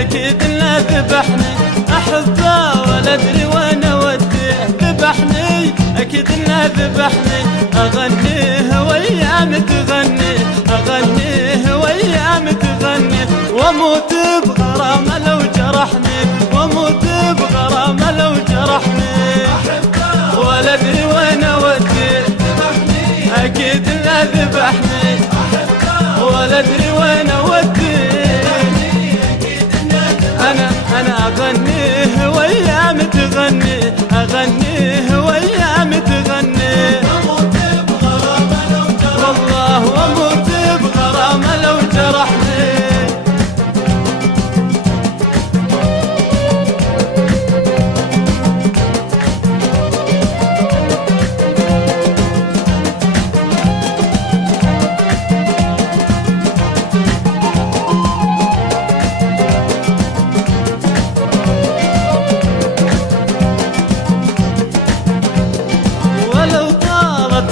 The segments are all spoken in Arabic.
أكيد لا ذبحني أحبه ولا أدري وين أوديه ذبحني أكيد لا ذبحني أغنيه وأيام تغني أغنيه وأيام تغني وأموت بغرامه لو جرحني وأموت بغرامه لو جرحني أحبه ولا أدري وين أوديه ذبحني أكيد لا ذبحني أحبه ولا أدري وين أوديه أنا أغنيه وأيام تغني أغنيه وأيام تغني وأموت بغرامه لو جرحني والله وأموت بغرامه لو جرحني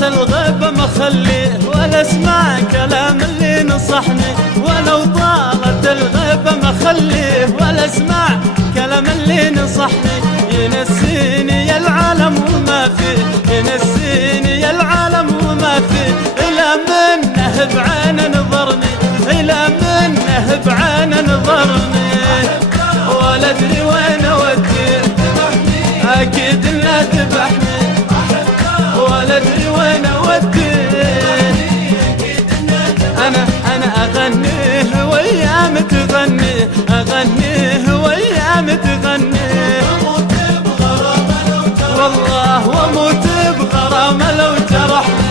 الغيبة ما خليه ولا اسمع كلام اللي نصحني ولو طالت الغيبة ما خليه ولا اسمع كلام اللي نصحني ينسيني يا العالم وما فيه ينسيني يا العالم وما فيه إلى منه بعين نظرني إلى منه بعين نظرني ولا أدري وين أوديه أكيد لا ذبحني ولا أدري وين أوديه أنا أغنيه وأيام تغني أغنيه وأيام تغني وأموت بغرامه لو جرحني والله وأموت بغرامه لو جرحني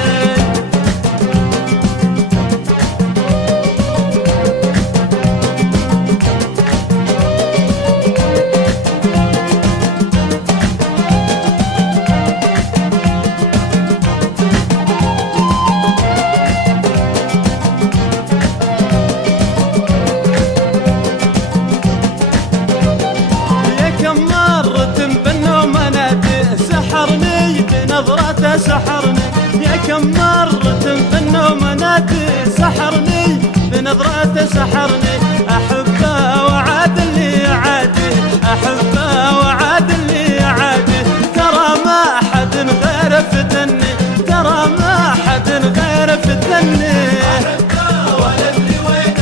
نظرته سحرني يا كم مرة بالنوم نادي سحرني بنظرته سحرني أحبه وعاد اللي عادي أحبه وعاد اللي عادي ترى ما حد غير فتني ترى ما حد غير فتني أحبه ولا أدري وين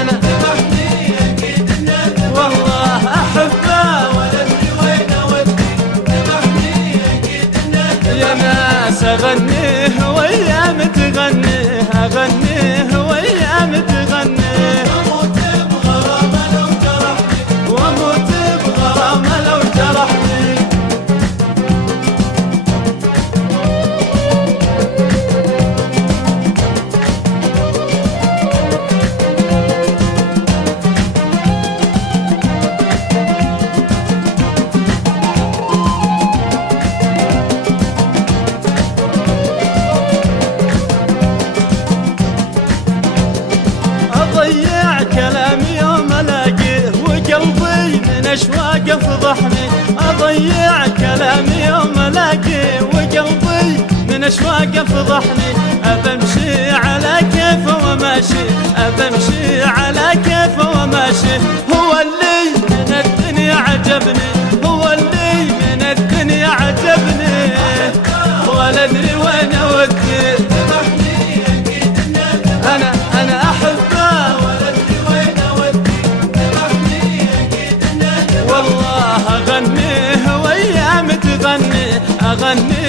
أنا ذبحني أكيد النادي والله أحبه ولا أدري وين ذبحني يا ناس أغنيه وأيام تغني أغنيه وأيام تغني وأموت بغرامه لو جرحني وأموت بغرامه لو جرحني أضيع كلامي يوم ألاقيه وقلبي من أشواقه فضحني أضيع كلامي يوم ألاقيه وقلبي من أشواقه فضحني أبمشي على كيفه وماشي أبمشي على كيفه وماشي هو اللي من الدنيا عجبني هو اللي من الدنيا عجبني ولا أدري وين أوديه أنا أحبه ولا أدري وين أوديه والله أغنيه وأيام تغني أغنيه